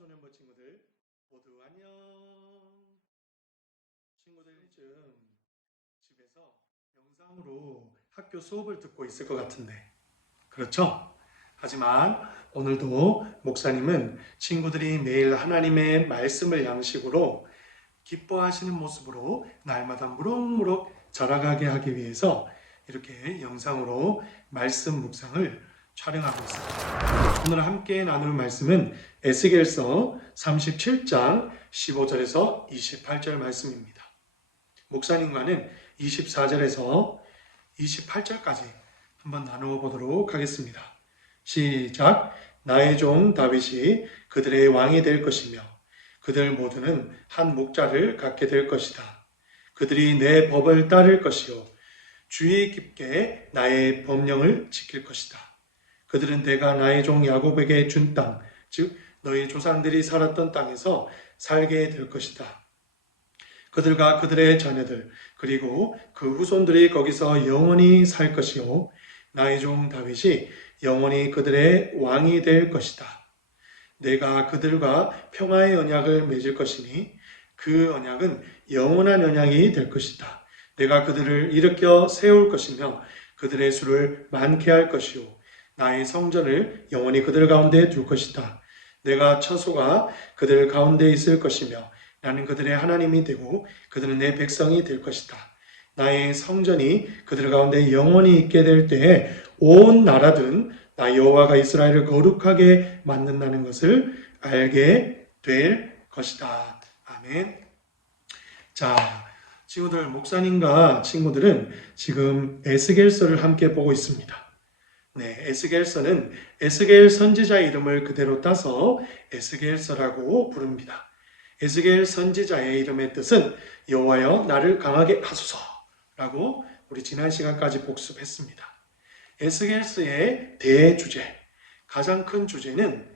소년부 친구들 모두 안녕. 친구들 요즘 집에서 영상으로 학교 수업을 듣고 있을 것 같은데 그렇죠? 하지만 오늘도 목사님은 친구들이 매일 하나님의 말씀을 양식으로 기뻐하시는 모습으로 날마다 무럭무럭 자라가게 하기 위해서 이렇게 영상으로 말씀 묵상을 촬영하고 있습니다. 오늘 함께 나눌 말씀은 에스겔서 37장 15절에서 28절 말씀입니다. 목사님과는 24절에서 28절까지 한번 나누어 보도록 하겠습니다. 시작. 나의 종 다윗이 그들의 왕이 될 것이며 그들 모두는 한 목자를 갖게 될 것이다. 그들이 내 법을 따를 것이요 주의 깊게 나의 법령을 지킬 것이다. 그들은 내가 나의 종 야곱에게 준 땅, 즉 너희 조상들이 살았던 땅에서 살게 될 것이다. 그들과 그들의 자녀들 그리고 그 후손들이 거기서 영원히 살 것이요 나의 종 다윗이 영원히 그들의 왕이 될 것이다. 내가 그들과 평화의 언약을 맺을 것이니 그 언약은 영원한 언약이 될 것이다. 내가 그들을 일으켜 세울 것이며 그들의 수를 많게 할 것이요 나의 성전을 영원히 그들 가운데 둘 것이다. 내가 처소가 그들 가운데 있을 것이며 나는 그들의 하나님이 되고 그들은 내 백성이 될 것이다. 나의 성전이 그들 가운데 영원히 있게 될 때에 온 나라든 나 여호와가 이스라엘을 거룩하게 만든다는 것을 알게 될 것이다. 아멘. 자, 친구들, 목사님과 친구들은 지금 에스겔서를 함께 보고 있습니다. 네, 에스겔서는 에스겔 선지자의 이름을 그대로 따서 에스겔서라고 부릅니다. 에스겔 선지자의 이름의 뜻은 여호와여 나를 강하게 하소서라고 우리 지난 시간까지 복습했습니다. 에스겔서의 대주제, 가장 큰 주제는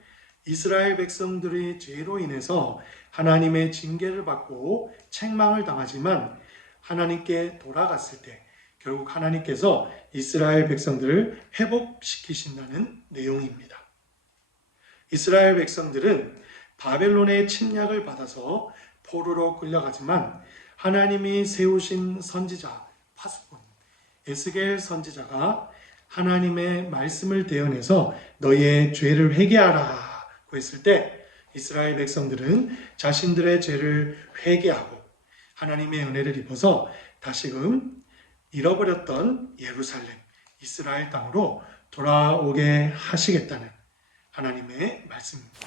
이스라엘 백성들의 죄로 인해서 하나님의 징계를 받고 책망을 당하지만 하나님께 돌아갔을 때 결국 하나님께서 이스라엘 백성들을 회복시키신다는 내용입니다. 이스라엘 백성들은 바벨론의 침략을 받아서 포로로 끌려가지만 하나님이 세우신 선지자 파수꾼 에스겔 선지자가 하나님의 말씀을 대언해서 너희의 죄를 회개하라고 했을 때 이스라엘 백성들은 자신들의 죄를 회개하고 하나님의 은혜를 입어서 다시금 잃어버렸던 예루살렘, 이스라엘 땅으로 돌아오게 하시겠다는 하나님의 말씀입니다.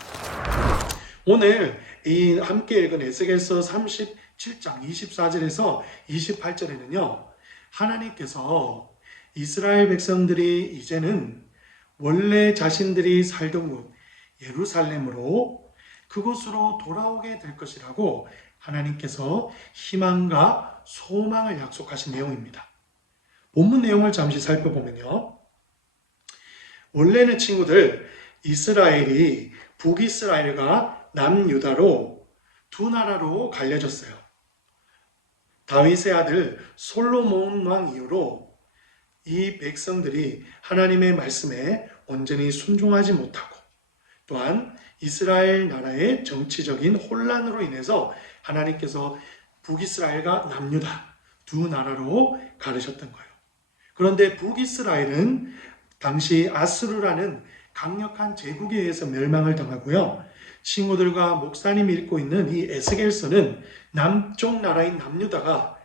오늘 이 함께 읽은 에스겔서 37장 24절에서 28절에는요. 하나님께서 이스라엘 백성들이 이제는 원래 자신들이 살던 곳 예루살렘으로 그곳으로 돌아오게 될 것이라고 하나님께서 희망과 소망을 약속하신 내용입니다. 본문 내용을 잠시 살펴보면요. 원래는 친구들 이스라엘이 북이스라엘과 남유다로 두 나라로 갈려졌어요. 다윗의 아들 솔로몬 왕 이후로 이 백성들이 하나님의 말씀에 온전히 순종하지 못하고 또한 이스라엘 나라의 정치적인 혼란으로 인해서 하나님께서 북이스라엘과 남유다 두 나라로 가르셨던 거예요. 그런데 북이스라엘은 당시 아수르라는 강력한 제국에 의해서 멸망을 당하고요. 친구들과 목사님이 읽고 있는 이 에스겔서는 남쪽 나라인 남유다가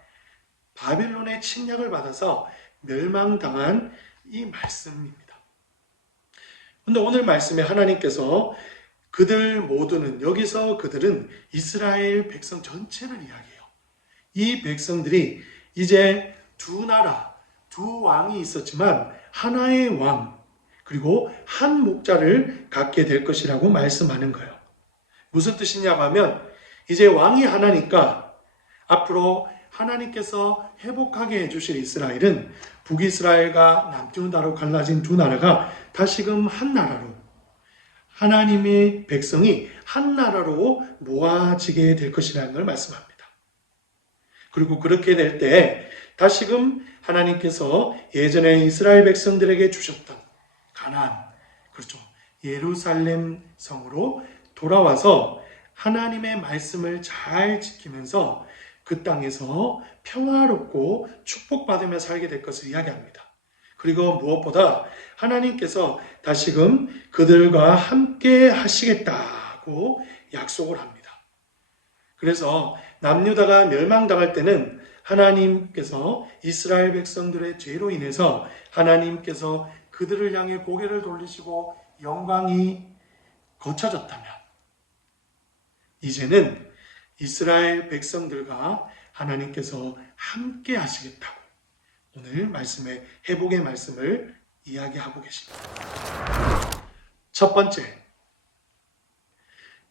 바벨론의 침략을 받아서 멸망당한 이 말씀입니다. 그런데 오늘 말씀에 하나님께서 그들 모두는 여기서 그들은 이스라엘 백성 전체를 이야기해요. 이 백성들이 이제 두 나라, 두 왕이 있었지만 하나의 왕 그리고 한 목자를 갖게 될 것이라고 말씀하는 거예요. 무슨 뜻이냐고 하면 이제 왕이 하나니까 앞으로 하나님께서 회복하게 해주실 이스라엘은 북이스라엘과 남유다로 갈라진 두 나라가 다시금 한 나라로 하나님의 백성이 한 나라로 모아지게 될 것이라는 걸 말씀합니다. 그리고 그렇게 될 때 다시금 하나님께서 예전에 이스라엘 백성들에게 주셨던 가나안, 그렇죠. 예루살렘 성으로 돌아와서 하나님의 말씀을 잘 지키면서 그 땅에서 평화롭고 축복받으며 살게 될 것을 이야기합니다. 그리고 무엇보다 하나님께서 다시금 그들과 함께 하시겠다고 약속을 합니다. 그래서 남유다가 멸망당할 때는 하나님께서 이스라엘 백성들의 죄로 인해서 하나님께서 그들을 향해 고개를 돌리시고 영광이 거쳐졌다면, 이제는 이스라엘 백성들과 하나님께서 함께 하시겠다고 오늘 말씀의 회복의 말씀을 이야기하고 계십니다. 첫 번째,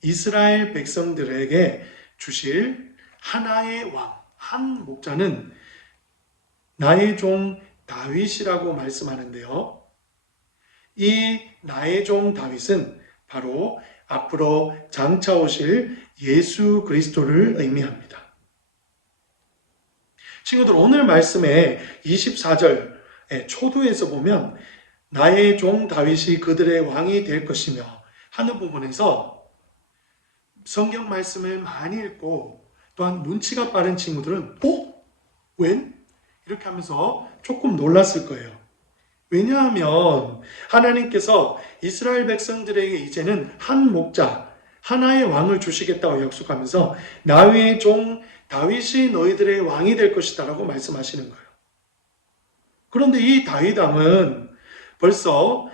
이스라엘 백성들에게 주실 하나의 왕, 한 목자는 나의 종 다윗이라고 말씀하는데요. 이 나의 종 다윗은 바로 앞으로 장차 오실 예수 그리스도를 의미합니다. 친구들, 오늘 말씀의 24절의 초두에서 보면 나의 종 다윗이 그들의 왕이 될 것이며 하는 부분에서 성경 말씀을 많이 읽고 또한 눈치가 빠른 친구들은 웬? 이렇게 하면서 조금 놀랐을 거예요. 왜냐하면 하나님께서 이스라엘 백성들에게 이제는 한 목자, 하나의 왕을 주시겠다고 약속하면서 나의 종 다윗이 너희들의 왕이 될 것이다 라고 말씀하시는 거예요. 그런데 이 다윗 왕은 벌써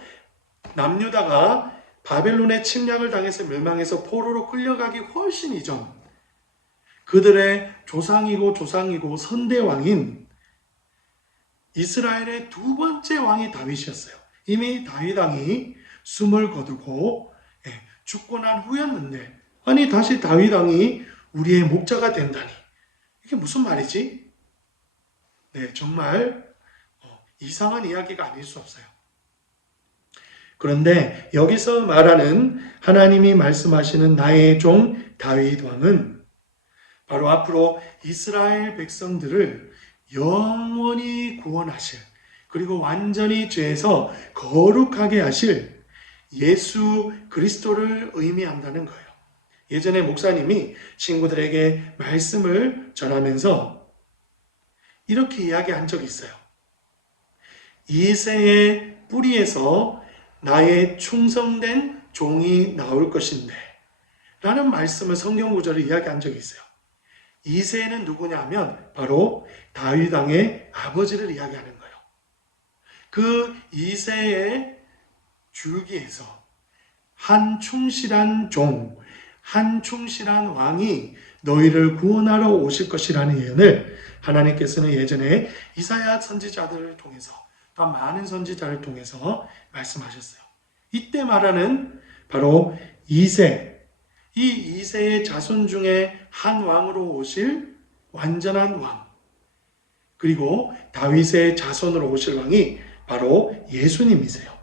남유다가 바벨론의 침략을 당해서 멸망해서 포로로 끌려가기 훨씬 이전 그들의 조상이고 선대왕인 이스라엘의 두 번째 왕이 다윗이었어요. 이미 다윗 왕이 숨을 거두고 죽고 난 후였는데, 아니 다시 다윗 왕이 우리의 목자가 된다니, 이게 무슨 말이지? 네, 정말 이상한 이야기가 아닐 수 없어요. 그런데 여기서 말하는 하나님이 말씀하시는 나의 종 다윗 왕은 바로 앞으로 이스라엘 백성들을 영원히 구원하실, 그리고 완전히 죄에서 거룩하게 하실 예수 그리스도를 의미한다는 거예요. 예전에 목사님이 친구들에게 말씀을 전하면서 이렇게 이야기한 적이 있어요. 이새의 뿌리에서 나의 충성된 종이 나올 것인데 라는 말씀을 성경 구절을 이야기한 적이 있어요. 이새는 누구냐 하면 바로 다윗 왕의 아버지를 이야기하는 거예요. 그 이새의 줄기에서 한 충실한 종, 한 충실한 왕이 너희를 구원하러 오실 것이라는 예언을 하나님께서는 예전에 이사야 선지자들을 통해서 또 많은 선지자를 통해서 말씀하셨어요. 이때 말하는 바로 이새, 이 이새의 자손 중에 한 왕으로 오실 완전한 왕, 그리고 다윗의 자손으로 오실 왕이 바로 예수님이세요.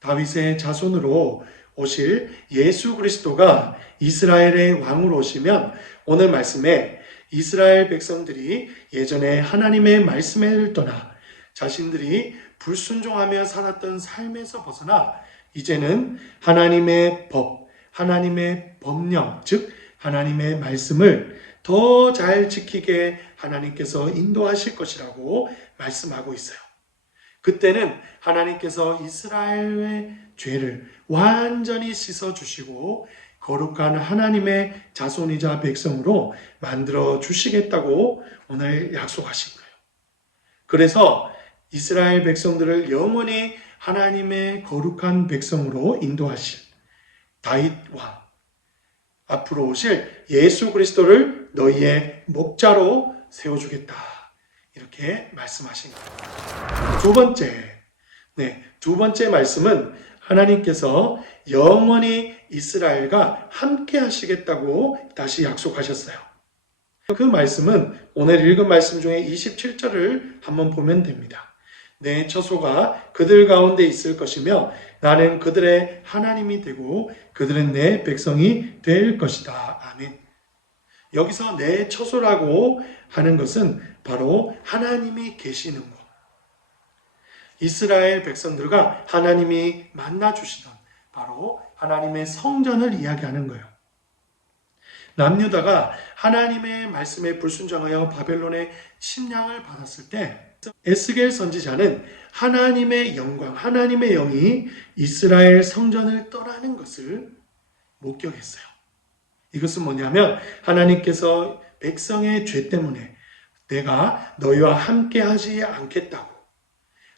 다윗의 자손으로 오실 예수 그리스도가 이스라엘의 왕으로 오시면 오늘 말씀에 이스라엘 백성들이 예전에 하나님의 말씀을 떠나 자신들이 불순종하며 살았던 삶에서 벗어나 이제는 하나님의 법, 하나님의 법령, 즉 하나님의 말씀을 더 잘 지키게 하나님께서 인도하실 것이라고 말씀하고 있어요. 그때는 하나님께서 이스라엘의 죄를 완전히 씻어주시고 거룩한 하나님의 자손이자 백성으로 만들어 주시겠다고 오늘 약속하신 거예요. 그래서 이스라엘 백성들을 영원히 하나님의 거룩한 백성으로 인도하실 다윗 왕, 앞으로 오실 예수 그리스도를 너희의 목자로 세워주겠다, 이렇게 말씀하신 거예요. 두 번째 말씀은 하나님께서 영원히 이스라엘과 함께 하시겠다고 다시 약속하셨어요. 그 말씀은 오늘 읽은 말씀 중에 27절을 한번 보면 됩니다. 내 처소가 그들 가운데 있을 것이며 나는 그들의 하나님이 되고 그들은 내 백성이 될 것이다. 아멘. 여기서 내 처소라고 하는 것은 바로 하나님이 계시는 곳, 이스라엘 백성들과 하나님이 만나 주시던 바로 하나님의 성전을 이야기하는 거예요. 남유다가 하나님의 말씀에 불순종하여 바벨론의 침략을 받았을 때 에스겔 선지자는 하나님의 영광, 하나님의 영이 이스라엘 성전을 떠나는 것을 목격했어요. 이것은 뭐냐면 하나님께서 백성의 죄 때문에 내가 너희와 함께 하지 않겠다고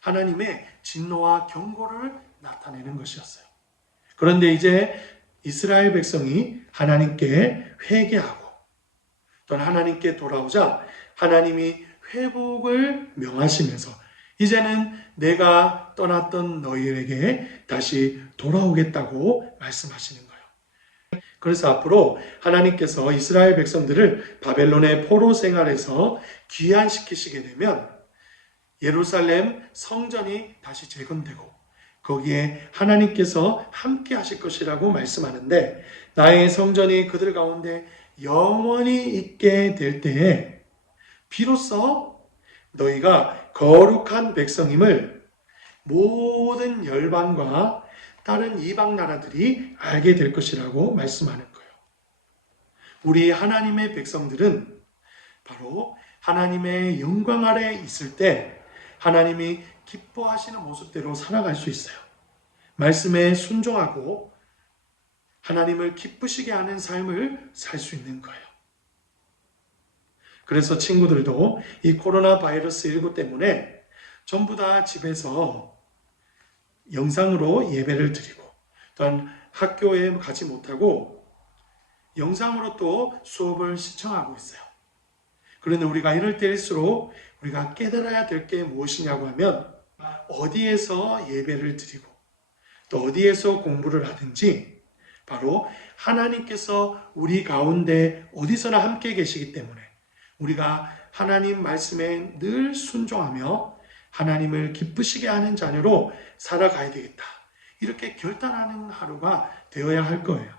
하나님의 진노와 경고를 나타내는 것이었어요. 그런데 이제 이스라엘 백성이 하나님께 회개하고 또 하나님께 돌아오자 하나님이 회복을 명하시면서 이제는 내가 떠났던 너희에게 다시 돌아오겠다고 말씀하시는 거예요. 그래서 앞으로 하나님께서 이스라엘 백성들을 바벨론의 포로 생활에서 귀환시키시게 되면 예루살렘 성전이 다시 재건되고 거기에 하나님께서 함께 하실 것이라고 말씀하는데 나의 성전이 그들 가운데 영원히 있게 될 때에 비로소 너희가 거룩한 백성임을 모든 열방과 다른 이방 나라들이 알게 될 것이라고 말씀하는 거예요. 우리 하나님의 백성들은 바로 하나님의 영광 아래 있을 때 하나님이 기뻐하시는 모습대로 살아갈 수 있어요. 말씀에 순종하고 하나님을 기쁘시게 하는 삶을 살 수 있는 거예요. 그래서 친구들도 이 코로나 바이러스 19 때문에 전부 다 집에서 영상으로 예배를 드리고 또한 학교에 가지 못하고 영상으로 또 수업을 시청하고 있어요. 그런데 우리가 이럴 때일수록 우리가 깨달아야 될 게 무엇이냐고 하면 어디에서 예배를 드리고 또 어디에서 공부를 하든지 바로 하나님께서 우리 가운데 어디서나 함께 계시기 때문에 우리가 하나님 말씀에 늘 순종하며 하나님을 기쁘시게 하는 자녀로 살아가야 되겠다. 이렇게 결단하는 하루가 되어야 할 거예요.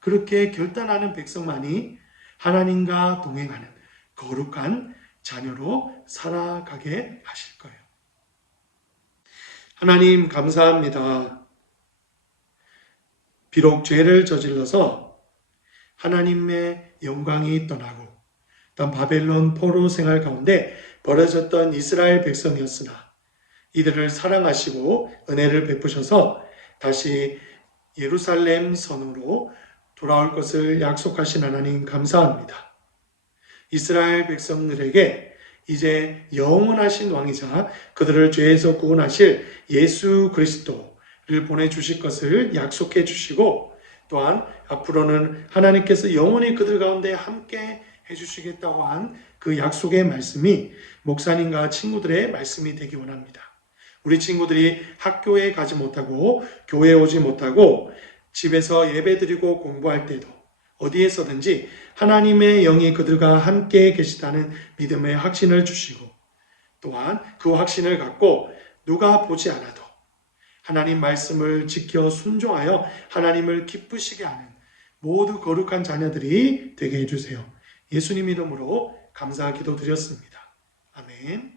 그렇게 결단하는 백성만이 하나님과 동행하는 거룩한 자녀로 살아가게 하실 거예요. 하나님 감사합니다. 비록 죄를 저질러서 하나님의 영광이 떠나고 또 바벨론 포로 생활 가운데 벌어졌던 이스라엘 백성이었으나 이들을 사랑하시고 은혜를 베푸셔서 다시 예루살렘 성으로 돌아올 것을 약속하신 하나님 감사합니다. 이스라엘 백성들에게 이제 영원하신 왕이자 그들을 죄에서 구원하실 예수 그리스도를 보내주실 것을 약속해 주시고 또한 앞으로는 하나님께서 영원히 그들 가운데 함께 해주시겠다고 한 그 약속의 말씀이 목사님과 친구들의 말씀이 되기 원합니다. 우리 친구들이 학교에 가지 못하고 교회에 오지 못하고 집에서 예배드리고 공부할 때도 어디에서든지 하나님의 영이 그들과 함께 계시다는 믿음의 확신을 주시고 또한 그 확신을 갖고 누가 보지 않아도 하나님 말씀을 지켜 순종하여 하나님을 기쁘시게 하는 모두 거룩한 자녀들이 되게 해주세요. 예수님 이름으로 감사 기도드렸습니다. 아멘.